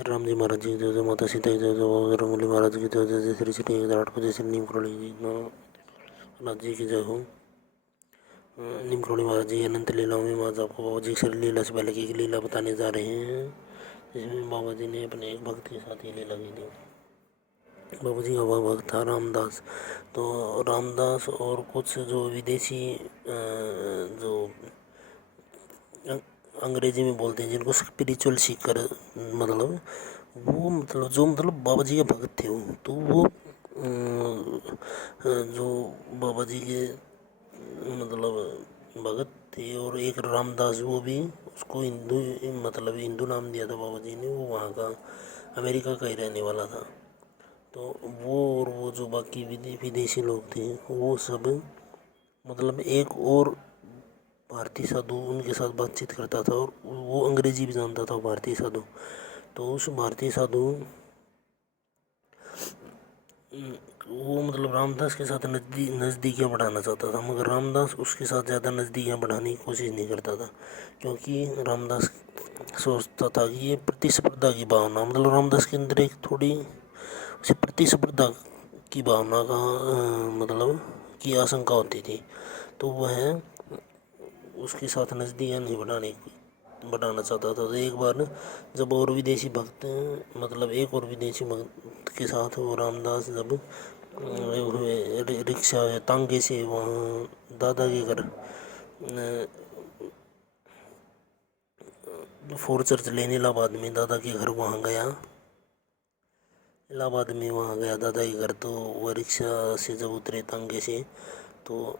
राम जी महाराज जी जय जय माता सीता की जय जय बाबा रंगोली महाराज की जय जय जय श्री श्री 1008 जय श्री नीम करोड़ी जी नाथ जी की जय हो। नीम करोड़ी महाराज जी अनंत लीलाओं में आज आपको बाबा जी श्री लीला से पहले की लीला बताने जा रहे हैं, जिसमें बाबा जी ने अपने एक भक्त के साथ ये लीला की थी। बाबा जी का वह भक्त था रामदास। तो रामदास और कुछ जो विदेशी जो अंग्रेजी में बोलते हैं जिनको स्पिरिचुअल सीकर मतलब बाबा जी के भक्त थे वो। तो वो जो बाबा जी के भगत थे, और एक रामदास वो भी, उसको हिंदू नाम दिया था बाबा जी ने। वो वहाँ का अमेरिका का ही रहने वाला था। तो वो और वो जो बाकी विदेशी लोग थे वो सब एक और भारतीय साधु उनके साथ बातचीत करता था, और वो अंग्रेजी भी जानता था भारतीय साधु। तो उस भारतीय साधु वो रामदास के साथ नज़दीकियाँ बढ़ाना चाहता था, मगर रामदास उसके साथ ज़्यादा नज़दीकियाँ बढ़ाने की कोशिश नहीं करता था, क्योंकि रामदास सोचता था कि ये प्रतिस्पर्धा की भावना, रामदास के अंदर एक थोड़ी उसे प्रतिस्पर्धा की भावना का की आशंका होती थी। तो वह उसके साथ नज़दीकियाँ नहीं बढ़ाना चाहता था। तो एक बार जब और विदेशी भक्त एक और विदेशी भक्त के साथ वो रामदास जब रिक्शा तांगे से वहाँ दादा के घर फोर चर्च लेने इलाहाबाद में दादा के घर वहाँ गया दादा के घर। तो वह रिक्शा से जब उतरे तांगे से, तो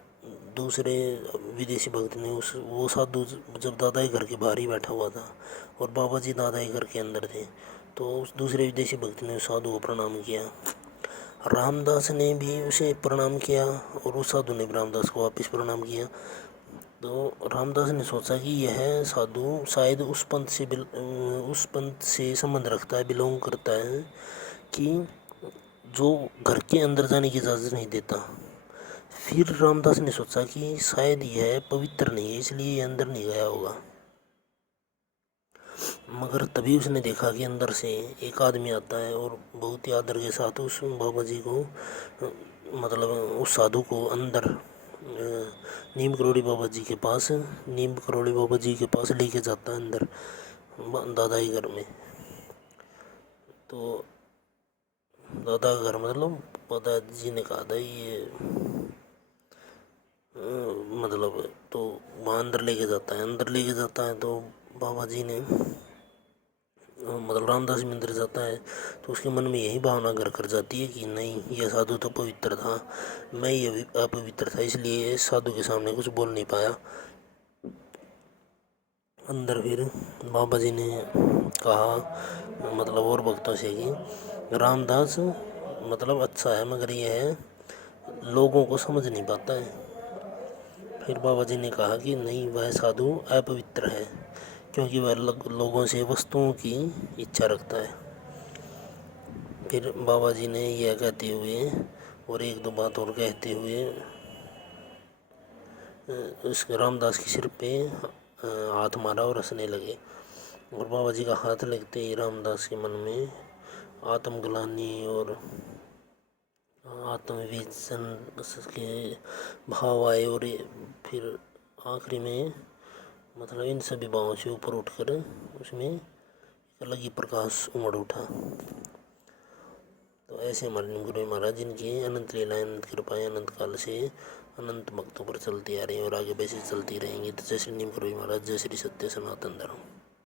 दूसरे विदेशी भक्त ने वो साधु जब दादा के घर के बाहर ही बैठा हुआ था और बाबा जी दादा के घर के अंदर थे, तो उस दूसरे विदेशी भक्त ने उस साधु को प्रणाम किया। रामदास ने भी उसे प्रणाम किया और उस साधु ने रामदास को वापस प्रणाम किया। तो रामदास ने सोचा कि यह साधु शायद उस पंथ से संबंध रखता है, बिलोंग करता है, कि जो घर के अंदर जाने की इजाज़त नहीं देता। फिर रामदास ने सोचा कि शायद यह पवित्र नहीं है, इसलिए ये अंदर नहीं गया होगा। मगर तभी उसने देखा कि अंदर से एक आदमी आता है और बहुत ही आदर के साथ उस बाबा जी को उस साधु को अंदर नीम करोड़ी बाबा जी के पास लेके जाता है अंदर दादा के घर में। तो दादा का घर दादा जी ने कहा था ये तो वहाँ अंदर लेके जाता है। तो बाबा जी ने रामदास भी अंदर जाता है, तो उसके मन में यही भावना घर कर जाती है कि नहीं, यह साधु तो पवित्र था, मैं ये अपवित्र था, इसलिए साधु के सामने कुछ बोल नहीं पाया। अंदर फिर बाबा जी ने कहा और भक्तों से कि रामदास अच्छा है, मगर यह लोगों को समझ नहीं पाता है। फिर बाबा जी ने कहा कि नहीं, वह साधु अपवित्र है, क्योंकि वह लोगों से वस्तुओं की इच्छा रखता है। फिर बाबा जी ने यह कहते हुए और एक दो बात और कहते हुए उस रामदास के सिर पे हाथ मारा और हंसने लगे। और बाबा जी का हाथ लगते ही रामदास के मन में आत्मग्लानि और आत्मविचन के भाव आए, और फिर आखिरी में इन सभी भावों से ऊपर उठकर उसमें एक अलग ही प्रकाश उमड़ उठा। तो ऐसे हमारे नीम करोड़ी महाराज जिनकी अनंत लीलाएं, अनंत कृपाएं अनंत काल से अनंत भक्तों पर चलती आ रही हैं और आगे वैसे चलती रहेंगी। तो जय श्री नीम करोड़ी महाराज, जय श्री सत्य सनातन धर्म।